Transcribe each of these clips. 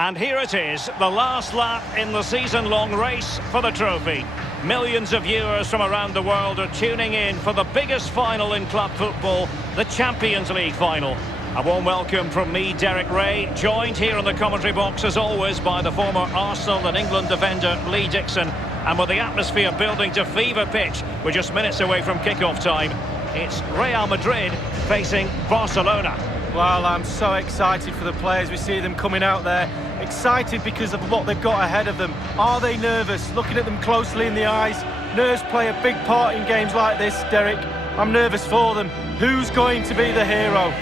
And here it is, the last lap in the season-long race for the trophy. Millions of viewers from around the world are tuning in for the biggest final in club football, the Champions League final. A warm welcome from me, Derek Ray, joined here in the commentary box as always by the former Arsenal and England defender Lee Dixon. And with the atmosphere building to fever pitch, we're just minutes away from kick-off time. It's Real Madrid facing Barcelona. Well, I'm so excited for the players. We see them coming out there. Excited because of what they've got ahead of them. Are they nervous? Looking at them closely in the eyes. Nerves play a big part in games like this, Derek. I'm nervous for them. Who's going to be the hero?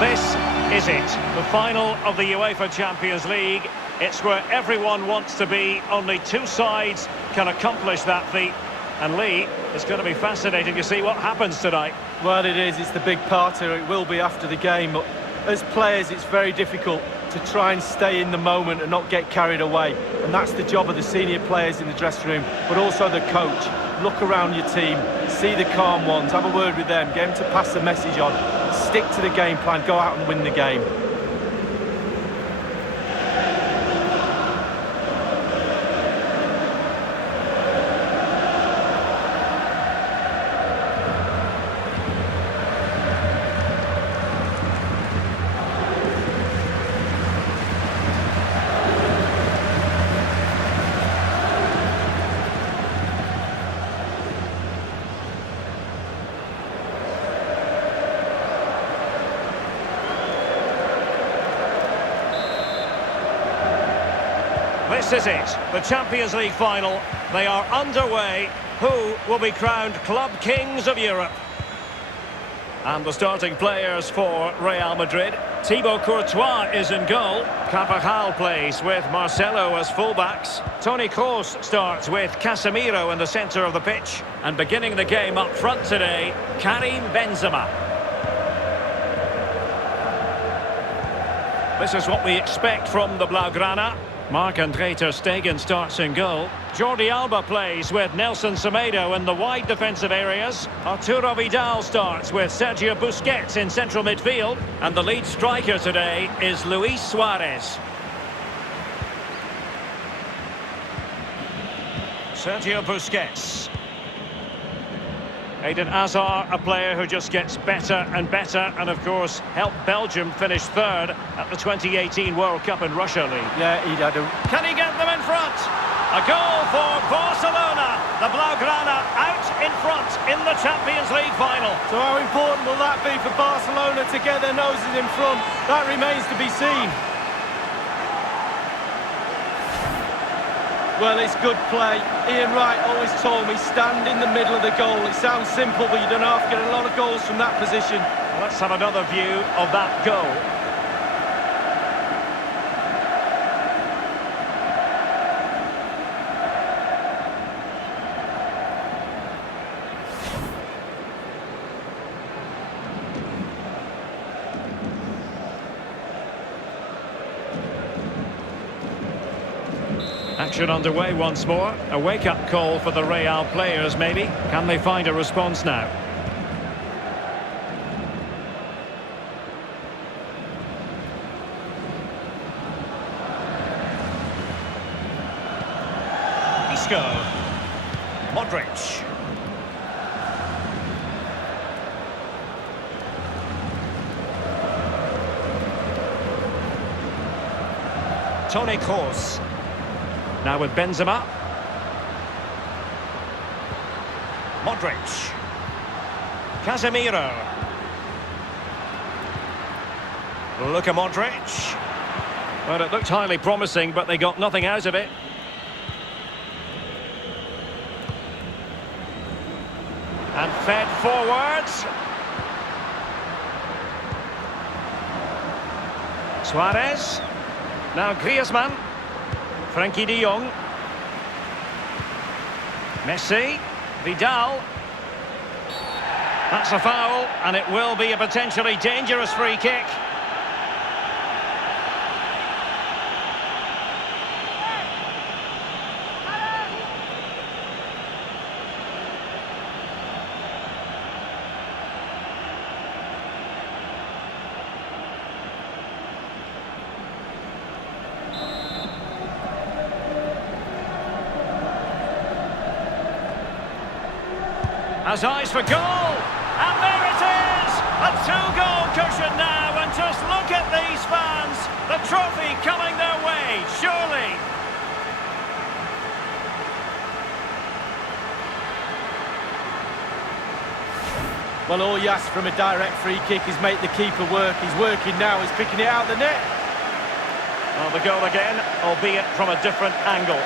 This is it, the final of the UEFA Champions League. It's where everyone wants to be. Only two sides can accomplish that feat. And Lee, it's going to be fascinating to see what happens tonight. Well, it is. It's the big parter. It will be after the game. But as players, it's very difficult to try and stay in the moment and not get carried away. And that's the job of the senior players in the dressing room, but also the coach. Look around your team, see the calm ones, have a word with them, get them to pass the message on. Stick to the game plan, go out and win the game. This is it, the Champions League final. They are underway. Who will be crowned Club Kings of Europe? And the starting players for Real Madrid. Thibaut Courtois is in goal. Carvajal plays with Marcelo as fullbacks. Toni Kroos starts with Casemiro in the centre of the pitch. And beginning the game up front today, Karim Benzema. This is what we expect from the Blaugrana. Marc-Andre ter Stegen starts in goal. Jordi Alba plays with Nelson Semedo in the wide defensive areas. Arturo Vidal starts with Sergio Busquets in central midfield. And the lead striker today is Luis Suarez. Sergio Busquets. Eden Hazard, a player who just gets better and better, and of course helped Belgium finish third at the 2018 World Cup in Russia, Lee. Yeah, he did. Can he get them in front? A goal for Barcelona. The Blaugrana out in front in the Champions League final. So how important will that be for Barcelona to get their noses in front? That remains to be seen. Well, it's good play. Ian Wright always told me, stand in the middle of the goal. It sounds simple, but you don't have to get a lot of goals from that position. Let's have another view of that goal. Action underway once more. A wake-up call for the Real players, maybe. Can they find a response now? Isco. Modric. Toni Kroos. Now with Benzema. Modric. Casemiro. Luka Modric. Well, it looked highly promising, but they got nothing out of it. And fed forwards. Suarez. Now Griezmann. Frankie de Jong. Messi. Vidal. That's a foul, and it will be a potentially dangerous free kick. Has eyes for goal, and there it is! A two-goal cushion now, and just look at these fans. The trophy coming their way, surely. Well, all you ask from a direct free kick is make the keeper work. He's working now, he's picking it out the net. Well, the goal again, albeit from a different angle.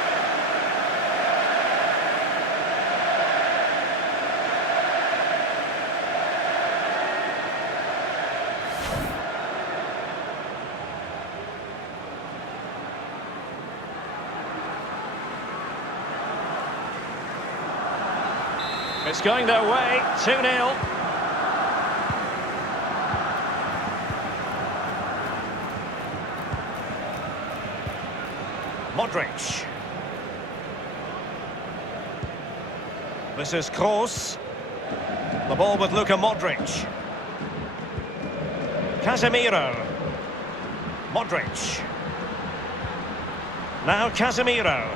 It's going their way, 2-0. Modric. This is Kroos. The ball with Luka Modric. Casemiro. Modric. Now Casemiro.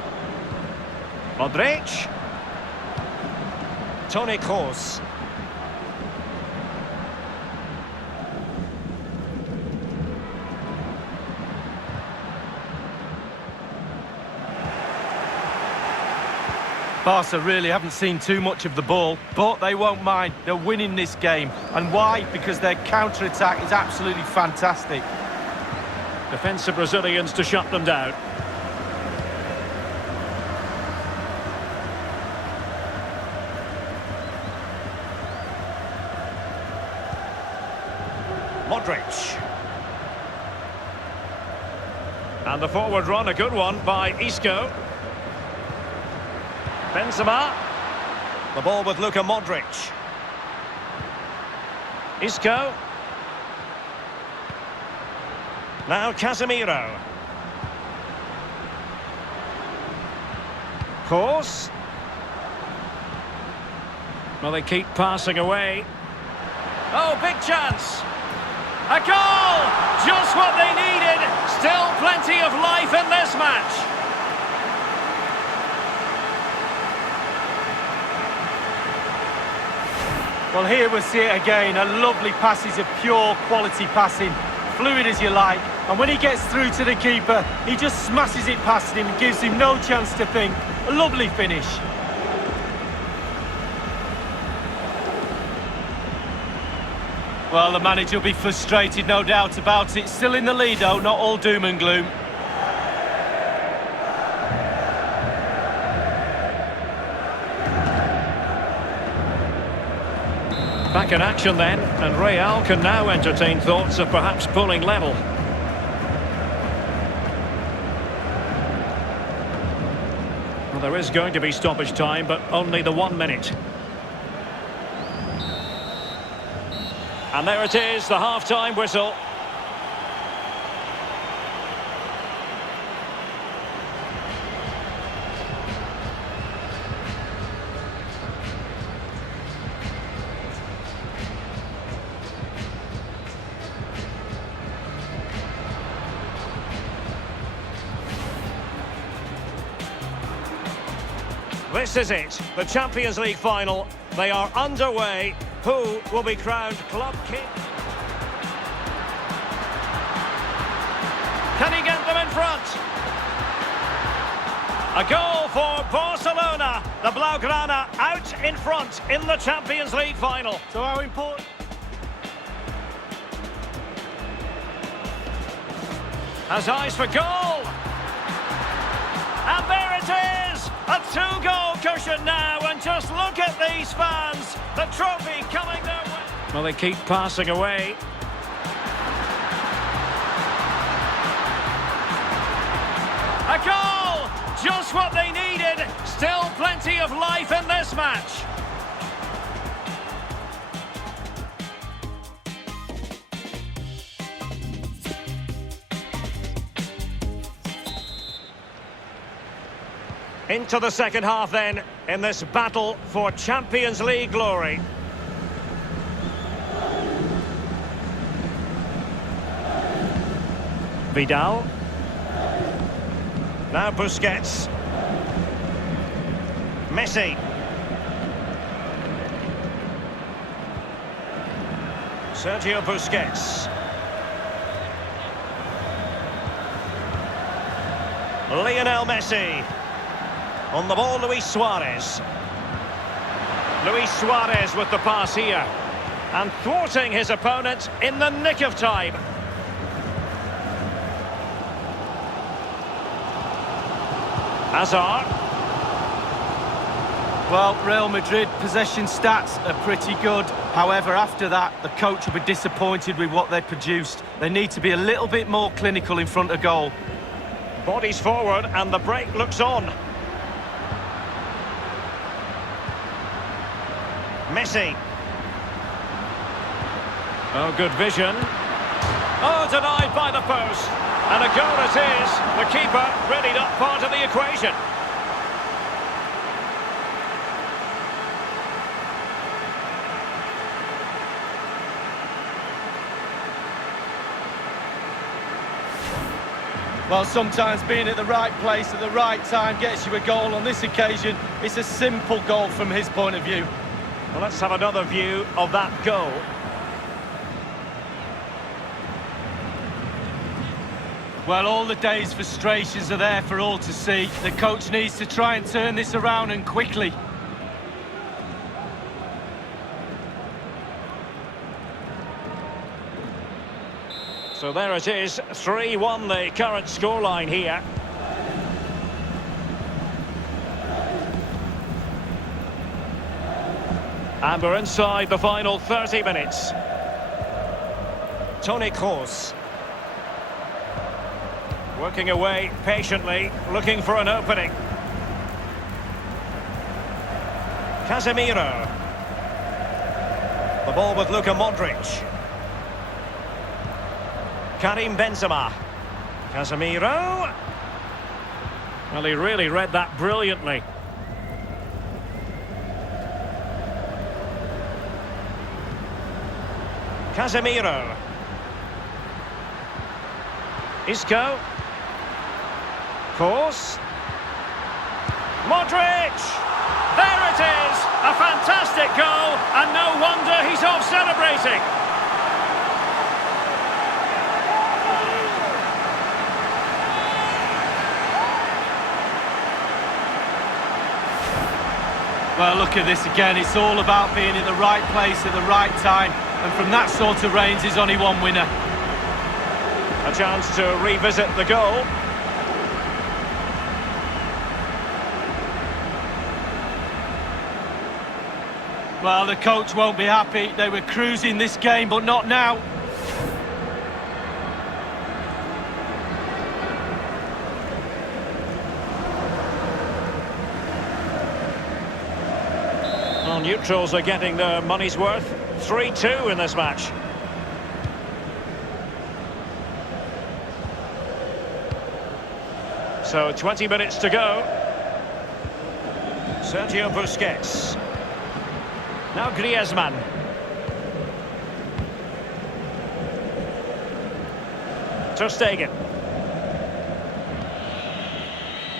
Modric. Toni Kroos. Barca really haven't seen too much of the ball, but they won't mind. They're winning this game. And why? Because their counter-attack is absolutely fantastic. Defensive Brazilians to shut them down. Modric. And the forward run, a good one by Isco. Benzema. The ball with Luka Modric. Isco. Now Casemiro. Kroos. Well, they keep passing away. Oh, big chance. A goal! Just what they needed. Still plenty of life in this match. Well, here we'll see it again. A lovely passage of pure quality passing. Fluid as you like. And when he gets through to the keeper, he just smashes it past him and gives him no chance to think. A lovely finish. Well, the manager will be frustrated, no doubt about it. Still in the lead, though, not all doom and gloom. Back in action then, and Real can now entertain thoughts of perhaps pulling level. Well, there is going to be stoppage time, but only the 1 minute. And there it is, the half-time whistle. This is it, the Champions League final. They are underway. Who will be crowned club king? Can he get them in front? A goal for Barcelona. The Blaugrana out in front in the Champions League final. So how important? Has eyes for goal. And there it is! A two-goal cushion now, and just look at these fans. The trophy coming their way. Well, they keep passing away. just what they needed. Still plenty of life in this match. Into the second half then, in this battle for Champions League glory. Vidal. Now Busquets. Messi. Sergio Busquets. Lionel Messi. On the ball, Luis Suarez. Luis Suarez with the pass here. And thwarting his opponent in the nick of time. Hazard. Well, Real Madrid possession stats are pretty good. However, after that, the coach will be disappointed with what they produced. They need to be a little bit more clinical in front of goal. Bodies forward and the break looks on. Messi. Oh, good vision. Oh, denied by the post. And a goal it is. The keeper really not part of the equation. Well, sometimes being at the right place at the right time gets you a goal. On this occasion, it's a simple goal from his point of view. Well, let's have another view of that goal. Well, all the day's frustrations are there for all to see. The coach needs to try and turn this around, and quickly. So there it is, 3-1 the current scoreline here. And we're inside the final 30 minutes. Toni Kroos. Working away patiently, looking for an opening. Casemiro. The ball with Luka Modric. Karim Benzema. Casemiro. Well, he really read that brilliantly. Casemiro. Isco. Kroos. Modric! There it is! A fantastic goal, and no wonder he's off celebrating. Well, look at this again. It's all about being in the right place at the right time. And from that sort of range, there's only one winner. A chance to revisit the goal. Well, the coach won't be happy. They were cruising this game, but not now. Well, neutrals are getting their money's worth. 3-2 in this match. So 20 minutes to go. Sergio Busquets. Now Griezmann. Ter Stegen.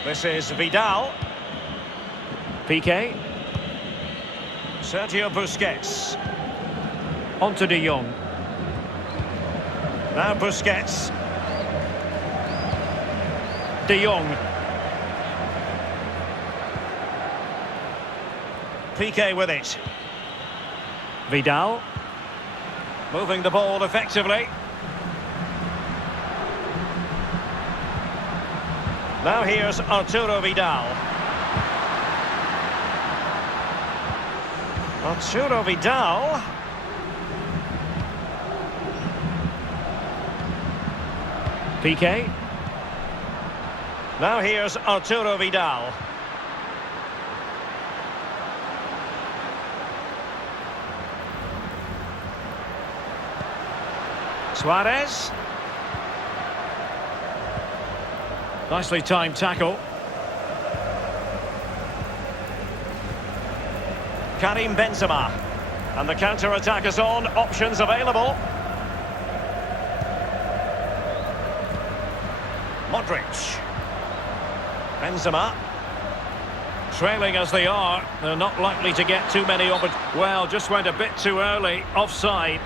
This is Vidal. Piqué. Sergio Busquets. On to De Jong. Now Busquets. De Jong. Piqué with it. Vidal. Moving the ball effectively. Now here's Arturo Vidal. Arturo Vidal. Piqué. Now here's Arturo Vidal. Suarez. Nicely timed tackle. Karim Benzema. And the counter-attack is on. Options available. Modric. Benzema. Trailing as they are, they're not likely to get too many opportunities. Well, just went a bit too early. Offside.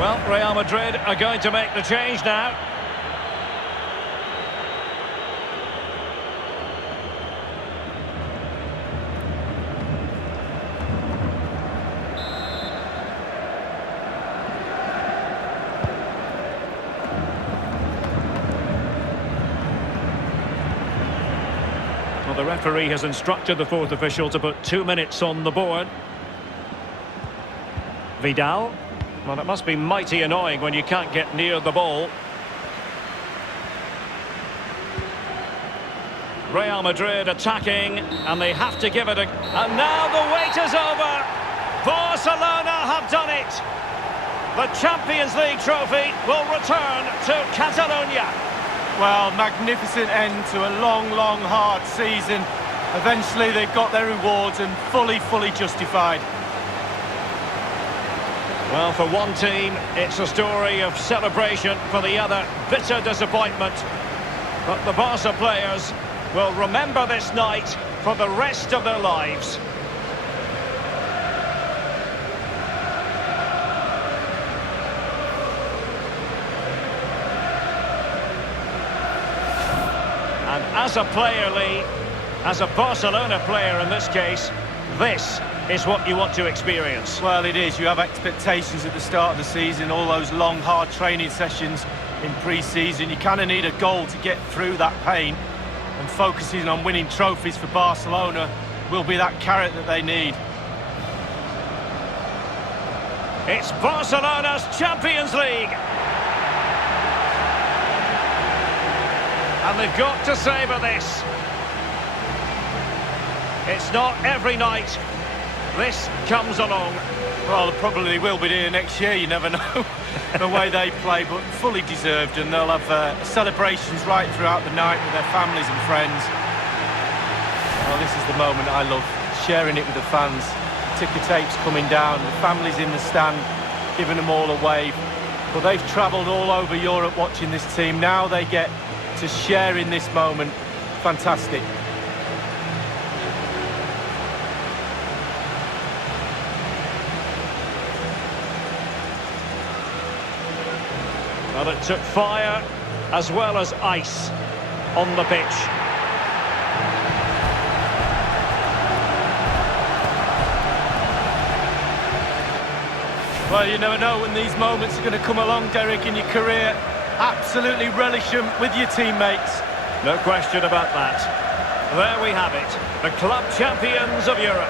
Well, Real Madrid are going to make the change now. Well, the referee has instructed the fourth official to put 2 minutes on the board. Vidal. Well, it must be mighty annoying when you can't get near the ball. Real Madrid attacking, and they have to give it a... And now the wait is over! Barcelona have done it! The Champions League trophy will return to Catalonia. Well, magnificent end to a long, long, hard season. Eventually they've got their rewards and fully justified. Well, for one team, it's a story of celebration. For the other, bitter disappointment. But the Barca players will remember this night for the rest of their lives. And as a player, Lee, as a Barcelona player in this case, this is what you want to experience. Well, it is. You have expectations at the start of the season, all those long, hard training sessions in pre-season. You kind of need a goal to get through that pain, and focusing on winning trophies for Barcelona will be that carrot that they need. It's Barcelona's Champions League. And they've got to savour this. It's not every night this comes along. Well, they probably will be here next year, you never know, the way they play, but fully deserved, and they'll have celebrations right throughout the night with their families and friends. Well, this is the moment I love, sharing it with the fans. Ticker tapes coming down, the families in the stand, giving them all a wave. But they've travelled all over Europe watching this team. Now they get to share in this moment. Fantastic. Well, it took fire as well as ice on the pitch. Well, you never know when these moments are going to come along, Derek, in your career. Absolutely relish them with your teammates. No question about that. There we have it, the club champions of Europe.